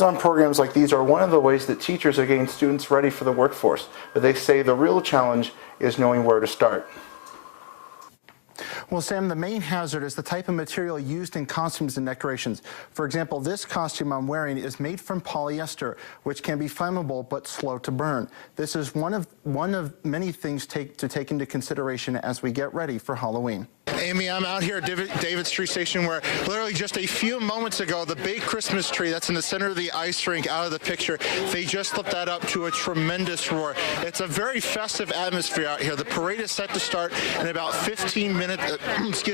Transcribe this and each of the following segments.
Hands-on programs like these are one of the ways that teachers are getting students ready for the workforce, but they say the real challenge is knowing where to start. Well, Sam, the main hazard is the type of material used in costumes and decorations. For example, this costume I'm wearing is made from polyester, which can be flammable but slow to burn. This is one of many things to take into consideration as we get ready for Halloween. Amy, I'm out here at David Street Station where literally just a few moments ago, the big Christmas tree that's in the center of the ice rink out of the picture, they just lit that up to a tremendous roar. It's a very festive atmosphere out here. The parade is set to start in about 15 minutes,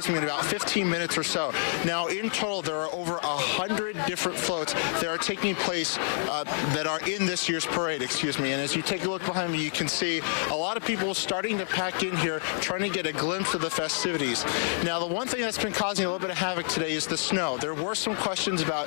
in about 15 minutes or so. Now, in total, there are over 100 different floats that are taking place that are in this year's parade, And as you take a look behind me, you can see a lot of people starting to pack in here, trying to get a glimpse of the festivities. Now, the one thing that's been causing a little bit of havoc today is the snow. There were some questions about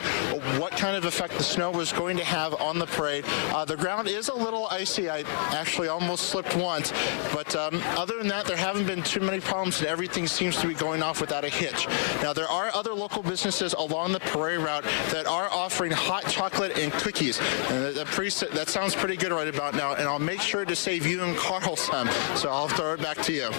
what kind of effect the snow was going to have on the parade. The ground is a little icy. I actually almost slipped once, but other than that, there haven't been too many problems, and everything seems to be going off without a hitch. Now, there are other local businesses along the parade route that are offering hot chocolate and cookies, and that sounds pretty good right about now, and I'll make sure to save you and Carl some, so I'll throw it back to you.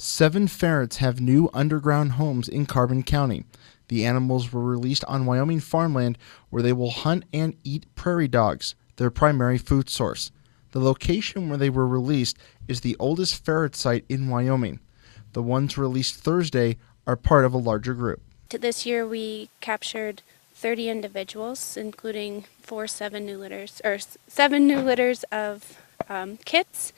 Seven ferrets have new underground homes in Carbon County. The animals were released on Wyoming farmland where they will hunt and eat prairie dogs, their primary food source. The location where they were released is the oldest ferret site in Wyoming. The ones released Thursday are part of a larger group. This year we captured 30 individuals, including 7 new litters of kits.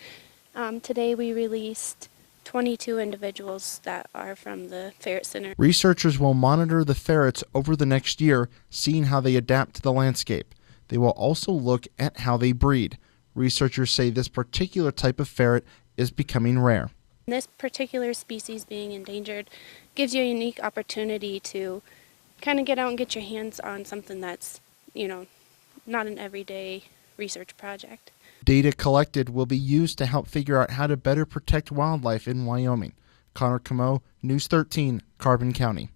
Today we released 22 individuals that are from the Ferret Center. Researchers will monitor the ferrets over the next year, seeing how they adapt to the landscape. They will also look at how they breed. Researchers say this particular type of ferret is becoming rare. This particular species being endangered gives you a unique opportunity to kind of get out and get your hands on something that's, not an everyday research project. Data collected will be used to help figure out how to better protect wildlife in Wyoming. Connor Comeau, News 13, Carbon County.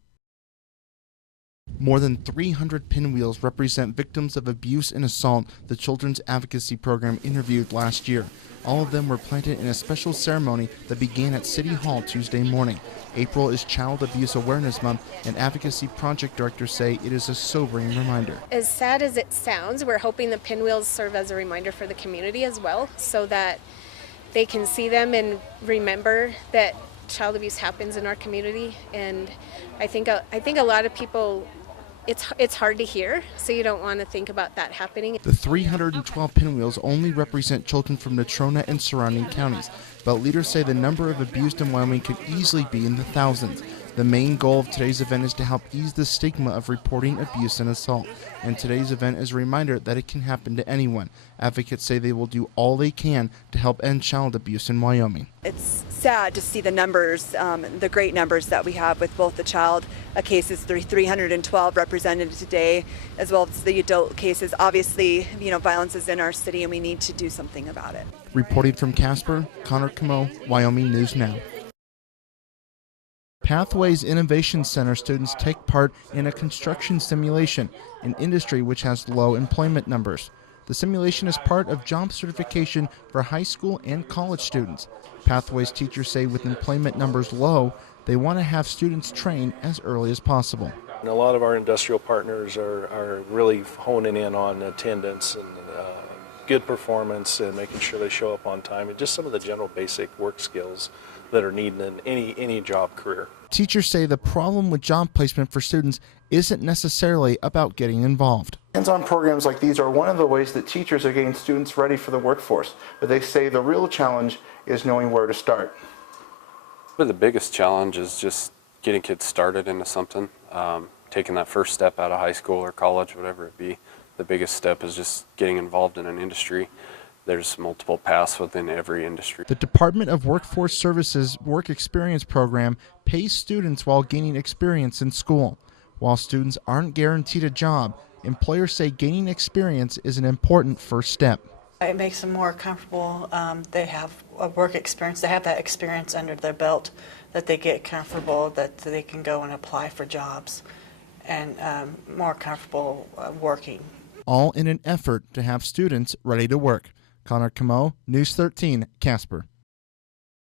More than 300 pinwheels represent victims of abuse and assault the Children's Advocacy Program interviewed last year. All of them were planted in a special ceremony that began at City Hall Tuesday morning. April is Child Abuse Awareness Month, and Advocacy Project directors say it is a sobering reminder. As sad as it sounds, we're hoping the pinwheels serve as a reminder for the community as well, so that they can see them and remember that child abuse happens in our community. And I think a lot of people, it's hard to hear, so you don't want to think about that happening. The 312 pinwheels only represent children from Natrona and surrounding counties, but leaders say the number of abused in Wyoming could easily be in the thousands. The main goal of today's event is to help ease the stigma of reporting abuse and assault. And today's event is a reminder that it can happen to anyone. Advocates say they will do all they can to help end child abuse in Wyoming. It's sad to see the numbers, the great numbers that we have with both the child cases, 312 represented today, as well as the adult cases. Obviously, violence is in our city and we need to do something about it. Reporting from Casper, Connor Comeau, Wyoming News Now. Pathways Innovation Center students take part in a construction simulation, an industry which has low employment numbers. The simulation is part of job certification for high school and college students. Pathways teachers say with employment numbers low, they want to have students trained as early as possible. And a lot of our industrial partners are really honing in on attendance and good performance and making sure they show up on time, and just some of the general basic work skills that are needed in any job career. Teachers say the problem with job placement for students isn't necessarily about getting involved. Hands-on programs like these are one of the ways that teachers are getting students ready for the workforce, but they say the real challenge is knowing where to start. But the biggest challenge is just getting kids started into something, taking that first step out of high school or college, whatever it be. The biggest step is just getting involved in an industry. There's multiple paths within every industry. The Department of Workforce Services Work Experience Program pays students while gaining experience in school. While students aren't guaranteed a job, employers say gaining experience is an important first step. It makes them more comfortable. They have a work experience. They have that experience under their belt that they get comfortable, that they can go and apply for jobs and more comfortable working. All in an effort to have students ready to work. Connor Comeau, News 13, Casper.